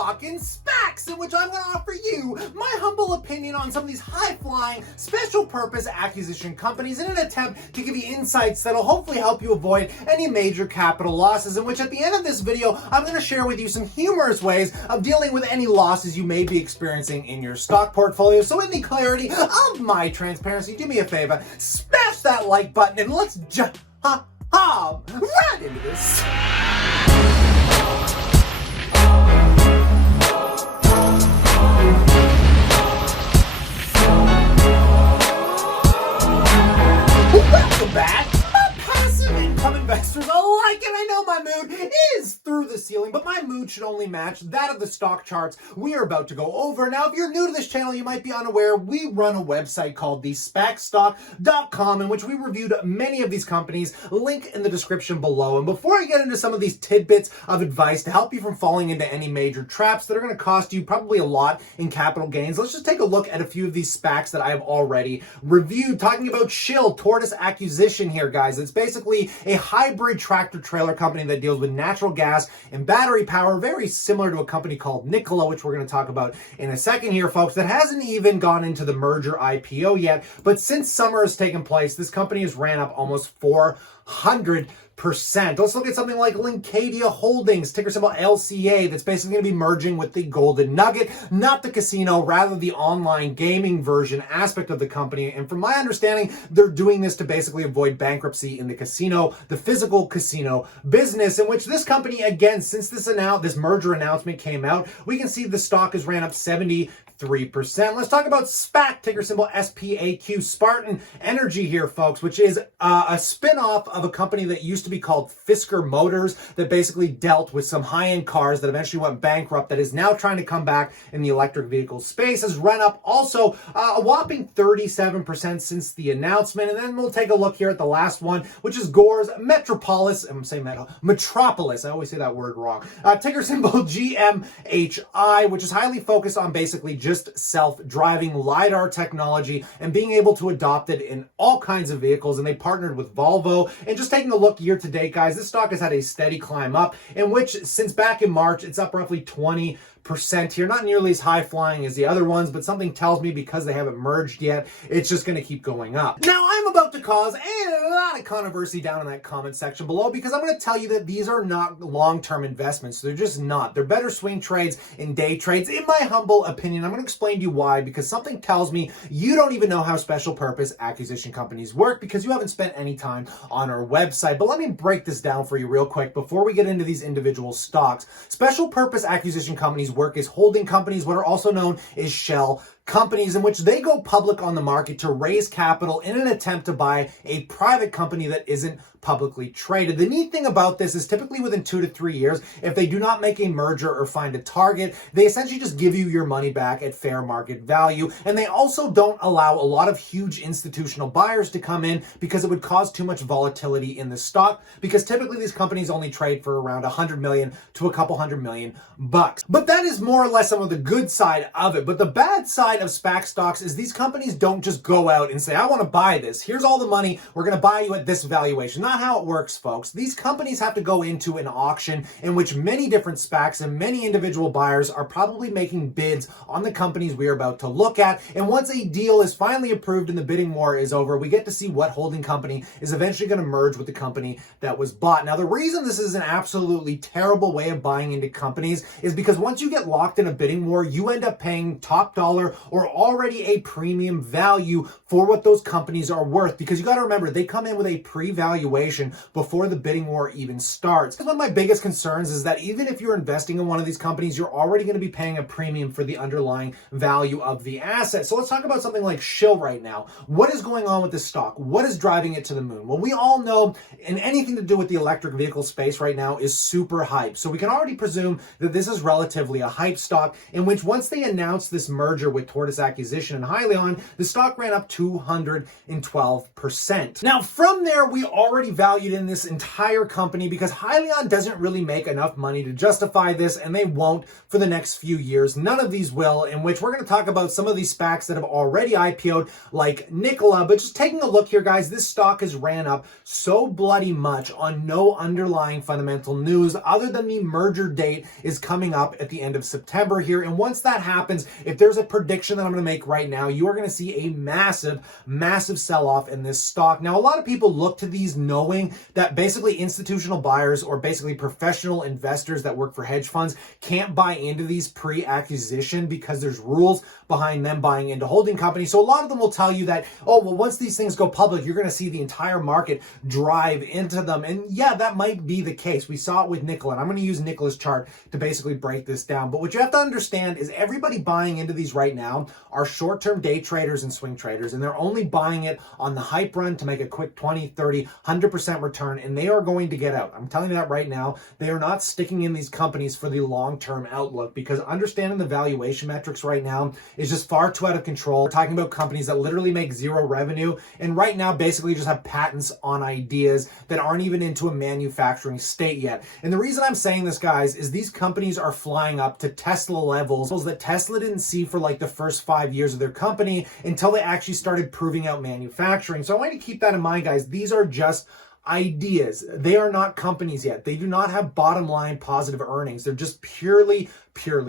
talking SPACs, in which I'm going to offer you my humble opinion on some of these high-flying, special-purpose acquisition companies in an attempt to give you insights that'll hopefully help you avoid any major capital losses, in which at the end of this video, I'm going to share with you some humorous ways of dealing with any losses you may be experiencing in your stock portfolio. So in the clarity of my transparency, do me a favor, smash that like button and let's jump right into this. Welcome back, my passive income investors alike, and I know my mood is through the ceiling, but my mood should only match that of the stock charts we are about to go over. Now, if you're new to this channel, you might be unaware, we run a website called the SPACstock.com, in which we reviewed many of these companies, link in the description below. And before I get into some of these tidbits of advice to help you from falling into any major traps that are going to cost you probably a lot in capital gains, let's just take a look at a few of these SPACs that I have already reviewed. Talking about Shill, Tortoise Acquisition here, guys. It's basically a hybrid tractor trailer company that deals with natural gas and battery power, very similar to a company called Nikola, which we're going to talk about in a second here, folks, that hasn't even gone into the merger IPO yet. But since summer has taken place, this company has ran up almost 400%. Let's look at something like Lincadia Holdings, ticker symbol LCA, that's basically going to be merging with the Golden Nugget, not the casino, rather the online gaming version aspect of the company. And from my understanding, they're doing this to basically avoid bankruptcy in the casino, the physical casino business, in which this company, again, since this merger announcement came out, we can see the stock has ran up 73%. Let's talk about SPAC, ticker symbol SPAQ, Spartan Energy here, folks, which is a spin-off of a company that used to be called Fisker Motors, that basically dealt with some high-end cars that eventually went bankrupt, that is now trying to come back in the electric vehicle space, has run up also a whopping 37% since the announcement. And then we'll take a look here at the last one, which is Gore's Metropolis. I'm saying Metropolis. I always say that word wrong. Ticker symbol GMHI, which is highly focused on basically just self-driving LiDAR technology and being able to adopt it in all kinds of vehicles. And they partnered with Volvo. And just taking a look year to date, guys, this stock has had a steady climb up, in which since back in March, it's up roughly 20% here. Not nearly as high flying as the other ones, but something tells me because they haven't merged yet, it's just going to keep going up. Now, I'm about to cause a lot of controversy down in that comment section below, because I'm going to tell you that these are not long-term investments. They're just not. They're better swing trades and day trades, in my humble opinion. I'm going to explain to you why, because something tells me you don't even know how special purpose acquisition companies work, because you haven't spent any time on our website. But let me break this down for you real quick before we get into these individual stocks. Special purpose acquisition companies work as holding companies, what are also known as shell companies, in which they go public on the market to raise capital in an attempt to buy a private company that isn't publicly traded. The neat thing about this is typically within 2 to 3 years, if they do not make a merger or find a target, they essentially just give you your money back at fair market value. And they also don't allow a lot of huge institutional buyers to come in, because it would cause too much volatility in the stock, because typically these companies only trade for around 100 million to a couple $100 million. But that is more or less some of the good side of it. But the bad side of SPAC stocks is these companies don't just go out and say, I want to buy this. Here's all the money. We're going to buy you at this valuation. Not how it works, folks. These companies have to go into an auction in which many different SPACs and many individual buyers are probably making bids on the companies we are about to look at. And once a deal is finally approved and the bidding war is over, we get to see what holding company is eventually going to merge with the company that was bought. Now, the reason this is an absolutely terrible way of buying into companies is because once you get locked in a bidding war, you end up paying top dollar or already a premium value for what those companies are worth, because you got to remember, they come in with a pre-valuation before the bidding war even starts. One of my biggest concerns is that even if you're investing in one of these companies, you're already going to be paying a premium for the underlying value of the asset. So let's talk about something like Shill right now. What is going on with this stock? What is driving it to the moon? Well, we all know, and anything to do with the electric vehicle space right now is super hype. So we can already presume that this is relatively a hype stock, in which once they announced this merger with Tortoise acquisition and Hyliion, the stock ran up 212%. Now, from there, we already valued in this entire company because Hyliion doesn't really make enough money to justify this, and they won't for the next few years. None of these will, in which we're going to talk about some of these SPACs that have already IPO'd, like Nikola. But just taking a look here, guys, this stock has ran up so bloody much on no underlying fundamental news other than the merger date is coming up at the end of September here. And once that happens, if there's a prediction that I'm going to make right now, you are going to see a massive, massive sell-off in this stock. Now, a lot of people look to these knowing that basically institutional buyers or basically professional investors that work for hedge funds can't buy into these pre-acquisition because there's rules behind them buying into holding companies. So a lot of them will tell you that, oh, well, once these things go public, you're going to see the entire market drive into them. And yeah, that might be the case. We saw it with Nikola, and I'm going to use Nikola's chart to basically break this down. But what you have to understand is everybody buying into these right now are short-term day traders and swing traders, and they're only buying it on the hype run to make a quick 20, 30, 100% return, and they are going to get out. I'm telling you that right now. They are not sticking in these companies for the long-term outlook, because understanding the valuation metrics right now is just far too out of control. We're talking about companies that literally make zero revenue, and right now basically just have patents on ideas that aren't even into a manufacturing state yet. And the reason I'm saying this, guys, is these companies are flying up to Tesla levels that Tesla didn't see for like the first 5 years of their company until they actually started proving out manufacturing. So I want you to keep that in mind, guys. These are just ideas. They are not companies yet. They do not have bottom line positive earnings. They're just purely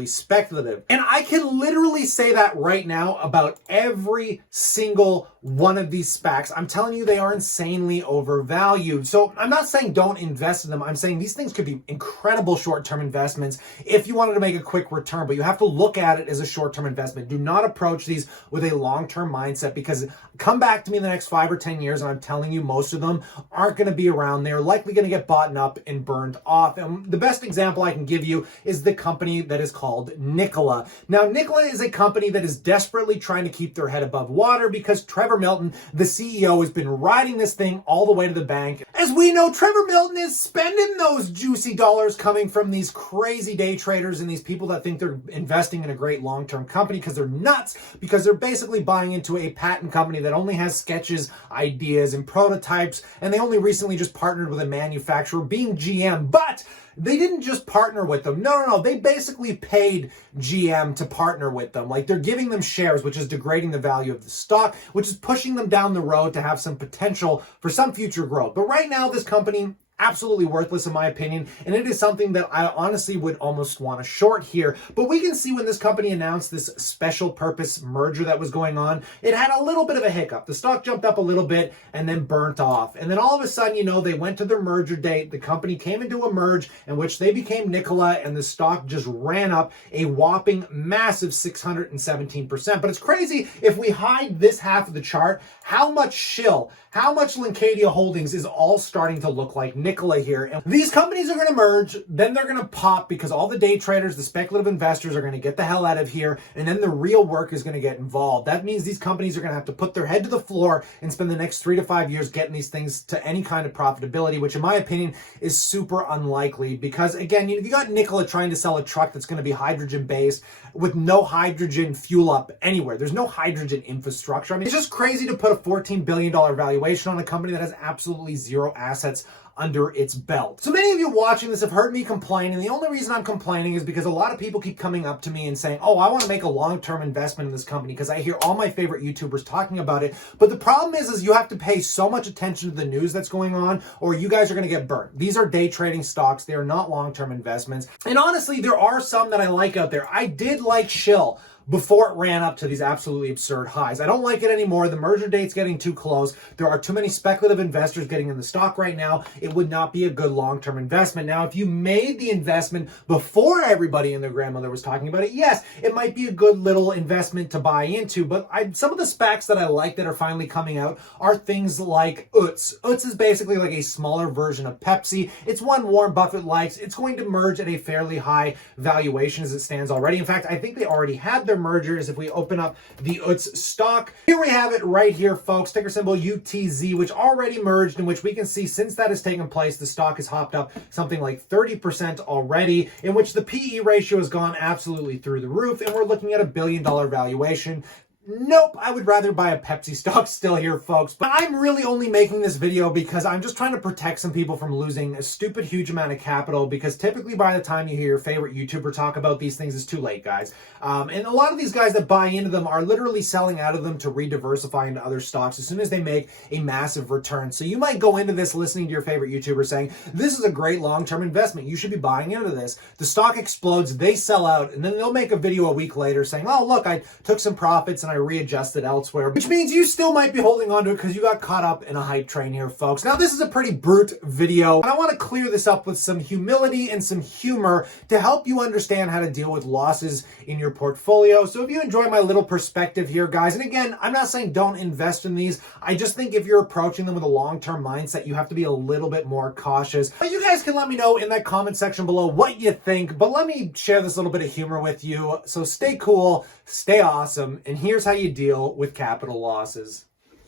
speculative. And I can literally say that right now about every single one of these SPACs. I'm telling you, they are insanely overvalued. So I'm not saying don't invest in them. I'm saying these things could be incredible short-term investments if you wanted to make a quick return, but you have to look at it as a short-term investment. Do not approach these with a long-term mindset, because come back to me in the next 5 or 10 years, and I'm telling you, most of them aren't going to be around. They're likely going to get bought up and burned off. And the best example I can give you is the company that is called Nikola. Now, Nikola is a company that is desperately trying to keep their head above water because Trevor Milton, the CEO, has been riding this thing all the way to the bank. As we know, Trevor Milton is spending those juicy dollars coming from these crazy day traders and these people that think they're investing in a great long-term company because they're nuts, because they're basically buying into a patent company that only has sketches, ideas, and prototypes, and they only recently just partnered with a manufacturer, being GM. But they didn't just partner with them. No. They basically paid GM to partner with them. Like, they're giving them shares, which is degrading the value of the stock, which is pushing them down the road to have some potential for some future growth. But right now, this company, absolutely worthless in my opinion, and it is something that I honestly would almost want to short here. But we can see when this company announced this special purpose merger that was going on, it had a little bit of a hiccup. The stock jumped up a little bit and then burnt off. And then all of a sudden, you know, they went to their merger date. The company came into a merge in which they became Nikola, and the stock just ran up a whopping massive 617%. But it's crazy, if we hide this half of the chart, how much Lincadia Holdings is all starting to look like Nikola here. And these companies are going to merge, then they're going to pop because all the day traders, the speculative investors are going to get the hell out of here, and then the real work is going to get involved. That means these companies are going to have to put their head to the floor and spend the next 3 to 5 years getting these things to any kind of profitability, which in my opinion is super unlikely, because again, you got Nikola trying to sell a truck that's going to be hydrogen based with no hydrogen fuel up anywhere. There's no hydrogen infrastructure. I mean, it's just crazy to put a $14 billion valuation on a company that has absolutely zero assets under its belt. So many of you watching this have heard me complain, and the only reason I'm complaining is because a lot of people keep coming up to me and saying, oh, I want to make a long-term investment in this company because I hear all my favorite YouTubers talking about it. But the problem is you have to pay so much attention to the news that's going on, or you guys are going to get burnt. These are day trading stocks. They are not long-term investments. And honestly, there are some that I like out there. I did like Shill before it ran up to these absolutely absurd highs. I don't like it anymore. The merger date's getting too close. There are too many speculative investors getting in the stock right now. It would not be a good long-term investment. Now, if you made the investment before everybody and their grandmother was talking about it, yes, it might be a good little investment to buy into. But some of the SPACs that I like that are finally coming out are things like Utz. Utz is basically like a smaller version of Pepsi. It's one Warren Buffett likes. It's going to merge at a fairly high valuation as it stands already. In fact, I think they already had their merger is if we open up the UTZ stock. Here we have it right here, folks. Ticker symbol UTZ, which already merged, in which we can see since that has taken place, the stock has hopped up something like 30% already, in which the PE ratio has gone absolutely through the roof, and we're looking at $1 billion valuation. Nope, I would rather buy a Pepsi stock still here, folks. But I'm really only making this video because I'm just trying to protect some people from losing a stupid huge amount of capital, because typically by the time you hear your favorite YouTuber talk about these things, it's too late, guys. And a lot of these guys that buy into them are literally selling out of them to re-diversify into other stocks as soon as they make a massive return. So you might go into this listening to your favorite YouTuber saying, this is a great long-term investment, you should be buying into this. The stock explodes, they sell out, and then they'll make a video a week later saying, oh, look, I took some profits and I readjusted elsewhere, which means you still might be holding on to it because you got caught up in a hype train here, folks. Now, this is a pretty brute video, and I want to clear this up with some humility and some humor to help you understand how to deal with losses in your portfolio. So if you enjoy my little perspective here, guys, and again, I'm not saying don't invest in these. I just think if you're approaching them with a long-term mindset, you have to be a little bit more cautious. But you guys can let me know in that comment section below what you think, but let me share this little bit of humor with you. So stay cool, stay awesome, and here's how you deal with capital losses.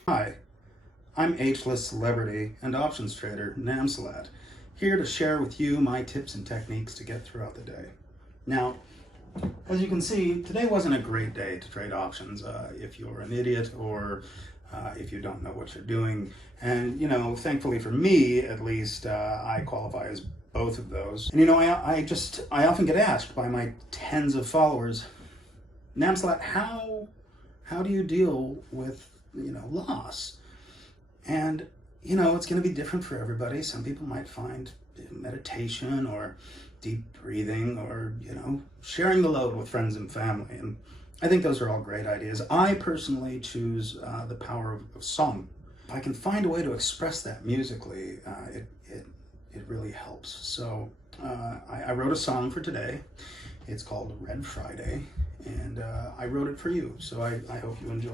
Hi, I'm H-list celebrity and options trader Namsalat, here to share with you my tips and techniques to get throughout the day. Now, as you can see, today wasn't a great day to trade options if you're an idiot or if you don't know what you're doing. And, you know, thankfully for me, at least, I qualify as both of those. And, you know, I often get asked by my tens of followers, Namsalat, how do you deal with, you know, loss? And, you know, it's going to be different for everybody. Some people might find meditation or deep breathing or, you know, sharing the load with friends and family. And I think those are all great ideas. I personally choose the power of song. If I can find a way to express that musically, it really helps. So I wrote a song for today. It's called Red Friday, and I wrote it for you, so I hope you enjoy.